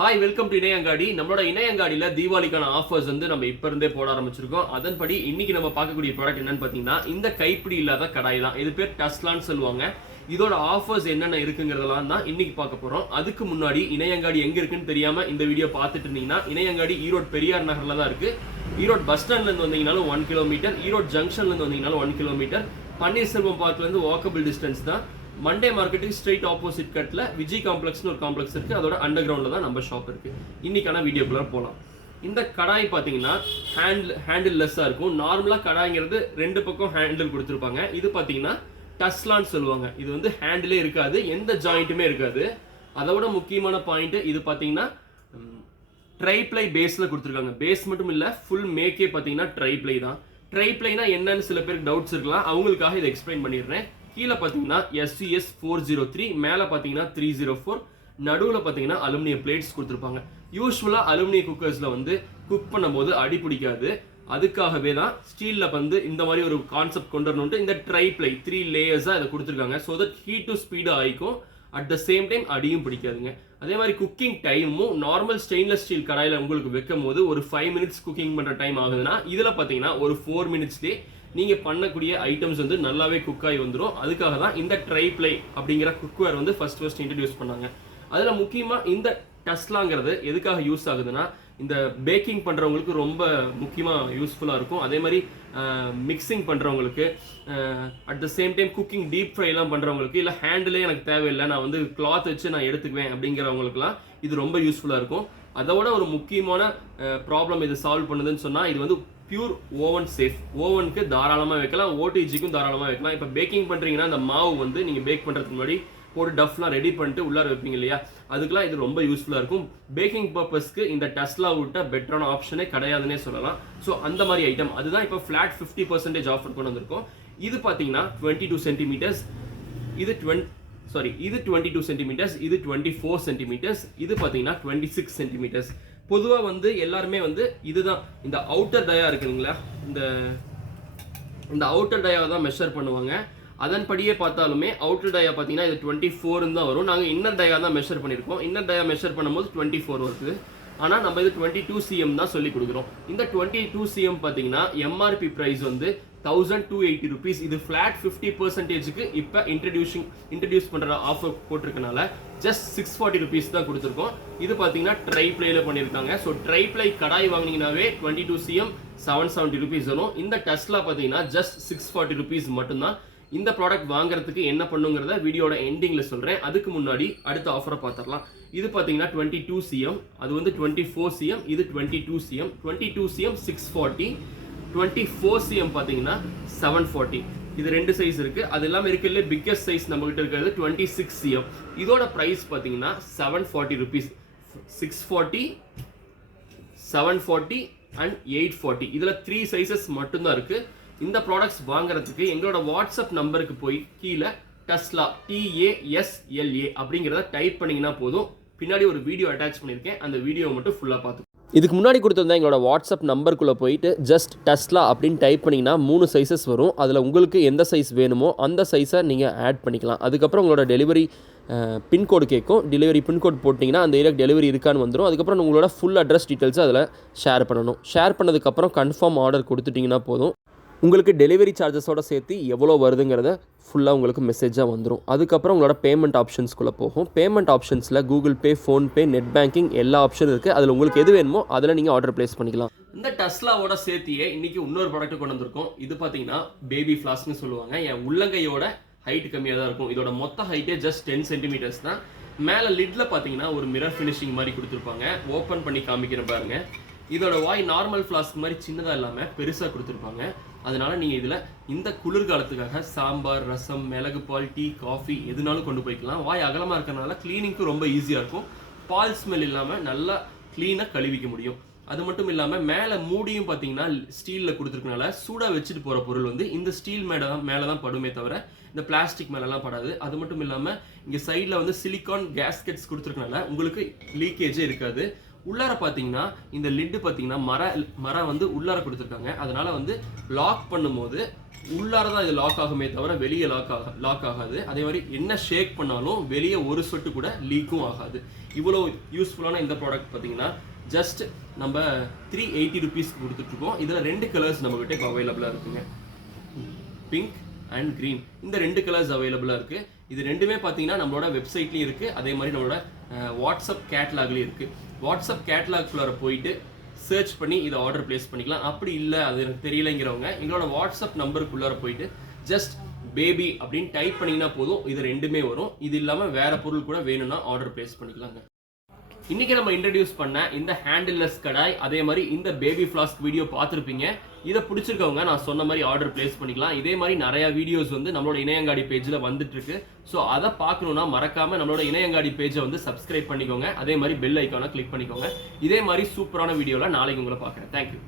Hi welcome to இணையங்காடி. நம்மளோட இணையங்காடியில் தீபாவளிக்கான offers வந்து நம்ம இப்போ இருந்தே போட ஆரம்பிச்சிருக்கோம். அதன்படி இன்னைக்கு நம்ம பார்க்கக்கூடிய ப்ராடக்ட் என்னன்னு பார்த்தீங்கன்னா இந்த கைப்பிடி இல்லாத கடாய் தான். இது பேர் டஸ்லான்னு சொல்லுவாங்க. இதோட ஆஃபர்ஸ் என்னென்ன இருக்குங்கிறதெல்லாம் தான் இன்னைக்கு பார்க்க போகிறோம். அதுக்கு முன்னாடி இணையங்காடி எங்கே இருக்குன்னு தெரியாமல் இந்த வீடியோ பார்த்துட்டு இருந்தீங்கன்னா இணையங்காடி ஈரோடு பெரியார் நகரில் தான் இருக்குது. ஈரோடு பஸ் ஸ்டாண்ட்லேருந்து வந்தீங்கனாலும் 1 கிலோமீட்டர், ஈரோடு ஜங்ஷன்லேருந்து வந்தீங்கனாலும் 1 கிலோமீட்டர், பன்னீர்செல்வம் பார்க்லேருந்து வாக்கபிள் டிஸ்டன்ஸ் தான். மண்டே மார்க்கெட்டுக்கு ஸ்ட்ரெயிட் ஆப்போசிட் கட்டில் விஜய் காம்ப்ளெக்ஸ்னு ஒரு காம்ப்ளெக்ஸ் இருக்குது. அதோட அண்டர் கிரவுண்டில் தான் நம்ம ஷாப் இருக்குது. இன்றைக்கான வீடியோக்குள்ளே போகலாம். இந்த கடாய் பார்த்தீங்கன்னா ஹேண்டில் லெஸ்ஸாக இருக்கும். நார்மலாக கடாய்ங்கிறது 2 பக்கம் ஹேண்டில் கொடுத்துருப்பாங்க. இது பார்த்தீங்கன்னா டஸ்லான்னு சொல்லுவாங்க. இது வந்து ஹேண்டிலே இருக்காது, எந்த ஜாயிண்ட்டுமே இருக்காது. அதோட முக்கியமான பாயிண்ட் இது பார்த்தீங்கன்னா ட்ரைப்ளை பேஸில் கொடுத்துருக்காங்க. பேஸ் மட்டும் இல்லை, ஃபுல் மேக்கே பார்த்தீங்கன்னா ட்ரைப்ளை தான். ட்ரைப்ளைனா என்னன்னு சில பேருக்கு டவுட்ஸ் இருக்கலாம். அவங்களுக்காக இதை எக்ஸ்பிளைன் பண்ணிடுறேன். கீழே பார்த்தீங்கன்னா SCS 403, மேலே பார்த்தீங்கன்னா 304, நடுவில் பார்த்தீங்கன்னா அலுமினியம் பிளேட்ஸ் கொடுத்துருப்பாங்க. யூஸ்வலாக அலுமினியம் குக்கர்ஸில் வந்து குக் பண்ணும்போது அடி பிடிக்காது. அதுக்காகவே தான் ஸ்டீலில் வந்து இந்த மாதிரி ஒரு கான்செப்ட் கொண்டு வரணுன்ட்டு இந்த ட்ரைப்ளை 3 லேயர்ஸாக இதை கொடுத்துருக்காங்க. So that heat to speed ஆகிக்கும், அட் த சேம் டைம் அடியும் பிடிக்காதுங்க. அதே மாதிரி குக்கிங் டைமும் நார்மல் ஸ்டெயின்லெஸ் ஸ்டீல் கடாயில் உங்களுக்கு வைக்கும் போது ஒரு 5 மினிட்ஸ் குக்கிங் பண்ணுற டைம் ஆகுதுன்னா இதில் பார்த்தீங்கன்னா ஒரு 4 மினிட்ஸ்லேயே நீங்கள் பண்ணக்கூடிய ஐட்டம்ஸ் வந்து நல்லாவே குக் ஆகி வந்துடும். அதுக்காக தான் இந்த ட்ரைப்ளை அப்படிங்கிற குக்வேர் வந்து ஃபர்ஸ்ட் இன்ட்ரடியூஸ் பண்ணாங்க. அதில் முக்கியமாக இந்த டஸ்லாங்கிறது எதுக்காக யூஸ் ஆகுதுன்னா இந்த பேக்கிங் பண்ணுறவங்களுக்கு ரொம்ப முக்கியமாக யூஸ்ஃபுல்லாக இருக்கும். அதே மாதிரி மிக்சிங் பண்ணுறவங்களுக்கு, at the same time cooking deep ஃப்ரைலாம் பண்ணுறவங்களுக்கு, இல்லை ஹேண்டிலே எனக்கு தேவையில்லை, நான் வந்து கிளாத் வச்சு நான் எடுத்துக்குவேன் அப்படிங்கிறவங்களுக்குலாம் இது ரொம்ப யூஸ்ஃபுல்லாக இருக்கும். அதோட ஒரு முக்கியமான ப்ராப்ளம் இது சால்வ் பண்ணுதுன்னு சொன்னால் இது வந்து பியூர் ஓவன் சேஃப். ஓவனுக்கு தாராளமாக வைக்கலாம், ஓடிஜிக்கும் தாராளமாக வைக்கலாம். இப்போ பேக்கிங் பண்ணுறீங்கன்னா அந்த மாவு வந்து நீங்கள் பேக் பண்ணுறதுக்கு முன்னாடி போட்டு டஃப்லாம் ரெடி பண்ணிட்டு உள்ளார வைப்பீங்க இல்லையா, அதுக்கெல்லாம் இது ரொம்ப யூஸ்ஃபுல்லாக இருக்கும். பேக்கிங் பர்பஸ்க்கு இந்த டஸ்லா விட்ட பெட்டரான ஆப்ஷனே கிடையாதுன்னே சொல்லலாம். ஸோ அந்த மாதிரி ஐட்டம் அதுதான் இப்போ ஃப்ளாட் 50% ஆஃபர் கொண்டு வந்திருக்கும். இது பார்த்தீங்கன்னா 22 சென்டிமீட்டர்ஸ், இது 22 சென்டிமீட்டர்ஸ், இது 24 சென்டிமீட்டர்ஸ், இது பார்த்தீங்கன்னா 26 சென்டிமீட்டர்ஸ். பொதுவாக வந்து எல்லாருமே வந்து இதுதான் இந்த அவுட்டர் டயா இருக்குங்களா, இந்த அவுட்டர் டயாவை தான் மெஷர் பண்ணுவாங்க. அதன்படியே பார்த்தாலுமே அவுட்டர் டயா பார்த்தீங்கன்னா இது 24 தான் வரும். நாங்கள் இன்னர் டயா தான் மெஷர் பண்ணியிருக்கோம். இன்னர் டயா மெஷர் பண்ணும்போது 24 வருது. ஆனால் நம்ம இது 22 cm தான் சொல்லி கொடுக்குறோம். இந்த 22 cm பார்த்தீங்கன்னா எம்ஆர்பி ப்ரைஸ் வந்து 1280 rupees. இது ஃப்ளாட் 50%க்கு இப்போ இன்ட்ரடியூஸ் பண்ணுற ஆஃபர் போட்டிருக்கனால ஜஸ்ட் 640 rupees தான் கொடுத்துருக்கோம். இது பார்த்தீங்கன்னா ட்ரைப்ளைல பண்ணியிருக்காங்க. ஸோ ட்ரைப்ளை கடாய் வாங்கினீங்கன்னாவே 22 cm 770 rupees வரும். இந்த டஸ்லா பார்த்தீங்கன்னா ஜஸ்ட் 640 rupees மட்டும்தான். இந்த ப்ராடக்ட் வாங்குறதுக்கு என்ன பண்ணுங்கிறத வீடியோட எண்டிங்கில் சொல்கிறேன். அதுக்கு முன்னாடி அடுத்த ஆஃபரை பார்த்துடலாம். இது பார்த்தீங்கன்னா 22 cm, அது வந்து 24 cm, இது 22 cm. 22 cm 640, 24 cm பார்த்தீங்கன்னா 740. இது 2 சைஸ் இருக்குது. அது இல்லாமல் இருக்கிறதுல பிக்கஸ்ட் சைஸ் நம்மகிட்ட இருக்கிறது 26 cm. இதோட ப்ரைஸ் பார்த்தீங்கன்னா 740 rupees. 640, 740 அண்ட் 840. இதில் 3 சைஸஸ் மட்டும்தான் இருக்குது. இந்த ப்ராடக்ட்ஸ் வாங்குறதுக்கு எங்களோட வாட்ஸ்அப் நம்பருக்கு போய் கீழே டஸ்லா TASLA அப்படிங்கிறத டைப் பண்ணிங்கன்னா போதும். பின்னாடி ஒரு வீடியோ அட்டாச் பண்ணியிருக்கேன், அந்த வீடியோ மட்டும் ஃபுல்லாக பார்த்து. இதுக்கு முன்னாடி கொடுத்துருந்தா எங்களோட வாட்ஸ்அப் நம்பருக்குள்ளே போயிட்டு ஜஸ்ட் டஸ்லா அப்படின்னு டைப் பண்ணிங்கன்னா 3 சைஸஸ் வரும். அதில் உங்களுக்கு எந்த சைஸ் வேணுமோ அந்த சைஸை நீங்கள் ஆட் பண்ணிக்கலாம். அதுக்கப்புறம் உங்களோட டெலிவரி பின்கோடு கேட்கும். டெலிவரி பின்கோட் போட்டிங்கன்னா அந்த ஏரியாக்கு டெலிவரி இருக்கான்னு வந்துடும். அதுக்கப்புறம் உங்களோட ஃபுல் அட்ரஸ் டீட்டெயில்ஸை அதில் ஷேர் பண்ணணும். ஷேர் பண்ணதுக்கப்புறம் கன்ஃபார்ம் ஆர்டர் கொடுத்துட்டிங்கன்னா போதும். உங்களுக்கு டெலிவரி சார்ஜஸோடு சேர்த்து எவ்வளோ வருதுங்கிறத ஃபுல்லாக உங்களுக்கு மெசேஜாக வந்துடும். அதுக்கப்புறம் உங்களோட பேமெண்ட் ஆப்ஷன்ஸ்குள்ளே போகும். பேமெண்ட் ஆப்ஷன்ஸில் Google Pay, PhonePe, net banking எல்லா ஆப்ஷனும் இருக்குது. அதில் உங்களுக்கு எது வேணுமோ அதில் நீங்கள் ஆர்டர் ப்ளேஸ் பண்ணிக்கலாம். இந்த டஸ்லாவோட சேர்த்தியே இன்றைக்கி இன்னொரு ப்ராடக்ட் கொண்டு வந்திருக்கோம். இது பார்த்தீங்கன்னா பேபி ஃப்ளாஸ்க்னு சொல்லுவாங்க. என் உள்ளங்கையோட ஹைட் கம்மியாக தான் இருக்கும். இதோட மொத்த ஹைட்டே ஜஸ்ட் 10 சென்டிமீட்டர்ஸ் தான். மேலே லிட்டில் பார்த்தீங்கன்னா ஒரு மிரர் ஃபினிஷிங் மாதிரி கொடுத்துருப்பாங்க. ஓப்பன் பண்ணி காமிக்கிற பாருங்க. இதோட வாய் நார்மல் ஃப்ளாஸ்க் மாதிரி சின்னதாக இல்லாமல் பெருசாக கொடுத்துருப்பாங்க. அதனால நீங்கள் இதில் இந்த குளிர்காலத்துக்காக சாம்பார், ரசம், மிளகு பால், டீ, காஃபி எதுனாலும் கொண்டு போய்க்கலாம். வாய் அகலமாக இருக்கிறனால க்ளீனிங்க்கு ரொம்ப ஈஸியாக இருக்கும். பால் ஸ்மெல் இல்லாமல் நல்லா க்ளீனாக கழுவிக்க முடியும். அது மட்டும் இல்லாமல் மேலே மூடியும் பார்த்தீங்கன்னா ஸ்டீலில் கொடுத்துருக்கனால சூடாக வச்சுட்டு போகிற பொருள் வந்து இந்த ஸ்டீல் மேலே தான் படுமே தவிர இந்த பிளாஸ்டிக் மேலெல்லாம் படாது. அது மட்டும் இல்லாமல் இங்கே சைடில் வந்து சிலிக்கான் கேஸ்கெட்ஸ் கொடுத்துருக்கனால உங்களுக்கு லீக்கேஜே இருக்காது. உள்ளார பார்த்தீங்கன்னா இந்த லிட்டு பார்த்தீங்கன்னா மரம் வந்து உள்ளார கொடுத்துருக்காங்க. அதனால வந்து லாக் பண்ணும்போது உள்ளார தான் இது லாக் ஆகுமே தவிர வெளியே லாக் ஆகாது. அதே மாதிரி என்ன ஷேக் பண்ணாலும் வெளியே ஒரு சொட்டு கூட லீக்கும் ஆகாது. இவ்வளோ யூஸ்ஃபுல்லான இந்த ப்ராடக்ட் பார்த்தீங்கன்னா ஜஸ்ட் நம்ம 380 ருபீஸ்க்கு கொடுத்துட்ருக்கோம். இதில் 2 கலர்ஸ் நம்மகிட்ட இப்போ அவைலபிளாக இருக்குங்க, பிங்க் அண்ட் க்ரீன். இந்த 2 கலர்ஸ் அவைலபிளாக இருக்குது. இது ரெண்டுமே பார்த்தீங்கன்னா நம்மளோட வெப்சைட்லேயும் இருக்குது, அதே மாதிரி நம்மளோட வாட்ஸ்அப் கேட்லாக்லேயும் இருக்குது. வாட்ஸ்அப் கேட்லாக்குள்ளார போயிட்டு சர்ச் பண்ணி இதை ஆர்டர் பிளேஸ் பண்ணிக்கலாம். அப்படி இல்லை அது எனக்கு தெரியலைங்கிறவங்க எங்களோட வாட்ஸ்அப் நம்பருக்குள்ளார போயிட்டு ஜஸ்ட் பேபி அப்படின்னு டைப் பண்ணிங்கன்னா போதும், இது ரெண்டுமே வரும். இது இல்லாமல் வேற பொருள் கூட வேணும்னா ஆர்டர் பிளேஸ் பண்ணிக்கலாங்க. இன்னைக்கு நம்ம இன்ட்ரடியூஸ் பண்ண இந்த ஹேண்டில்லெஸ் கடாய், அதே மாதிரி இந்த பேபி ஃப்ளாஸ்க் வீடியோ பார்த்துருப்பீங்க. இதை பிடிச்சிருக்கவங்க நான் சொன்ன மாதிரி ஆர்டர் பிளேஸ் பண்ணிக்கலாம். இதே மாதிரி நிறைய வீடியோஸ் வந்து நம்மளோட இணையங்காடி பேஜில் வந்துட்டு இருக்கு. ஸோ அதை பார்க்கணும்னா மறக்காம நம்மளோட இணையங்காடி பேஜை வந்து சப்ஸ்கிரைப் பண்ணிக்கோங்க. அதே மாதிரி பெல் ஐக்கானை கிளிக் பண்ணிக்கோங்க. இதே மாதிரி சூப்பரான வீடியோவில் நாளைக்கு உங்களை பார்க்குறேன். தேங்க்யூ.